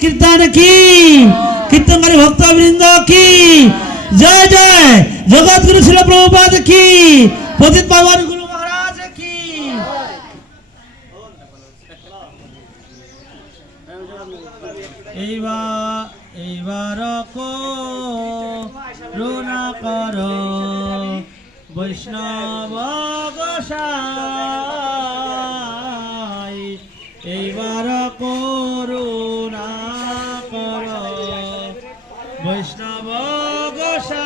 कीर्तन की कीर्तनकारी भक्तवृंद की जय जय जगत गुरु श्री प्रभुपाद की पतित पावन गुरु महाराज की एबार करुणा कर वैष्णव गोसाई एबार करुणा कर वैष्णव गोसाई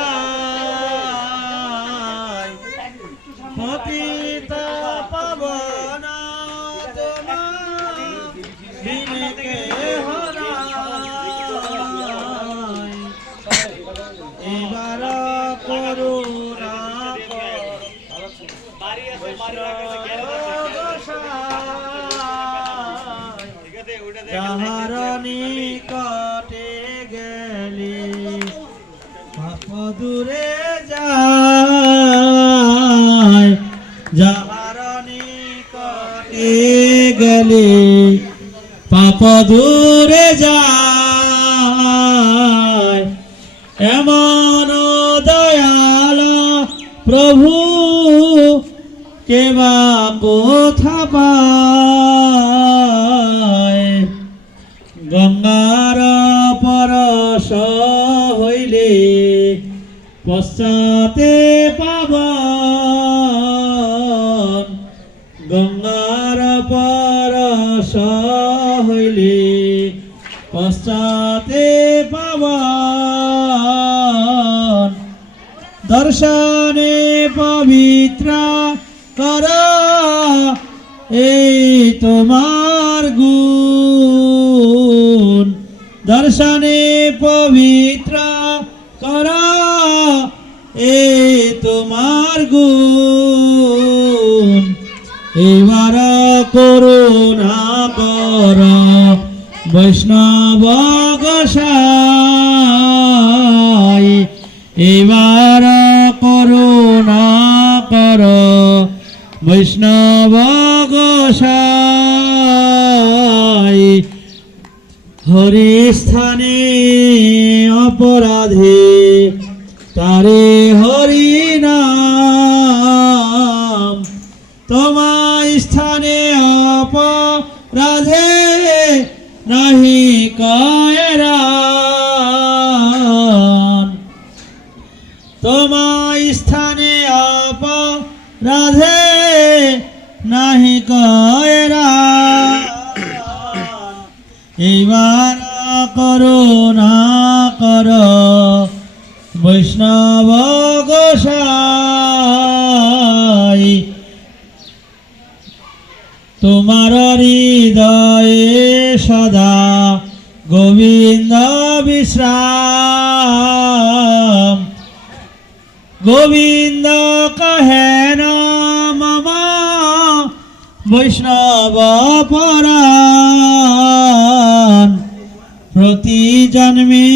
पतित पावन बिनके हराई एबार करुणा যাহার নিকটে গেলে পাপ দূরে যায় যাহার নিকটে গেলে পাপ দূরে যায় এমন দয়াল প্রভু কেবা কোথা পায় গঙ্গার পরশ হইলে পশ্চাতে পাবন গঙ্গার পরশ হইলে পশ্চাতে পাবন দর্শনে পবিত্র কর এই তোমার গুণ দর্শনে পবিত্র কর এই তোমার গুণ এবার করুণা কর বৈষ্ণব গোসাই এবার করুণা কর বৈষ্ণব গোসাই হরি স্থানে অপরাধে তারে হরি নাম তোমার স্থানে অপরাধে নাহি কয়রান তোমার স্থানে অপরাধে নাহি কয়রান এইবার করুণা কর বৈষ্ণব গোসাই তোমার হৃদয়ে সদা গোবিন্দ বিশ্রাম গোবিন্দ কহেন মম বৈষ্ণব পরাণ প্রতি জন্মে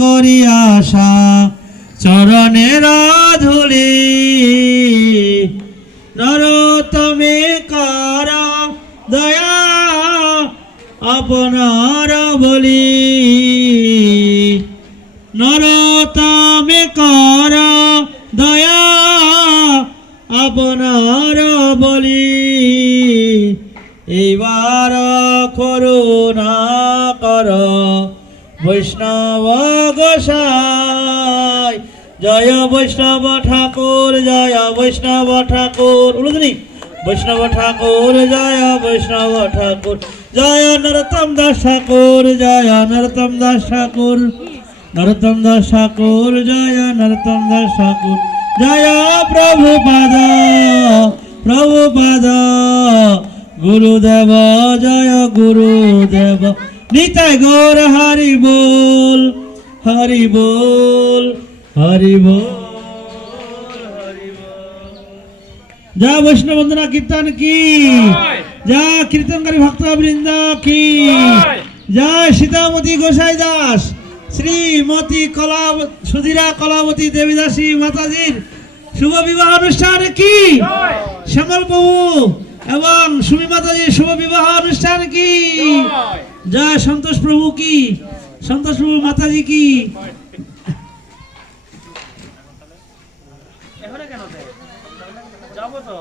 করি আশা চরণের ধূলি নরোত্তমে কর দয়া আপনার বলি নরোত্তমে কর দয়া আপনার বলি এইবার করুণা কর বৈষ্ণব গোসাই জয় বৈষ্ণব ঠাকুর জয় বৈষ্ণব ঠাকুর বলুন বৈষ্ণব ঠাকুর জয় বৈষ্ণব ঠাকুর জয় নরোত্তম দাস ঠাকুর জয় নরোত্তম দাস ঠাকুর নরোত্তম দাস ঠাকুর জয় নরোত্তম দাস ঠাকুর জয় প্রভুপাদ প্রভুপাদ গুরুদেব জয় গুরুদেব নিতাই গৌর হরি বল হরি বল হরি বল হরি বল যা বৈষ্ণব বন্দনা কীর্তন কি যা কীর্তনকারী ভক্তবৃন্দ কি জয় সীতামতি গোসাই দাস শ্রীমতী কলা সুধীরা কলাবতী দেবীদাসী মাতাজির শুভ বিবাহ অনুষ্ঠান কি শ্যামল প্রভু এবং সুমি মাতাজির শুভ বিবাহ অনুষ্ঠান কি জয় সন্তোষ প্রভু কি, সন্তোষ প্রভু মাতাজি কি। যাবো তো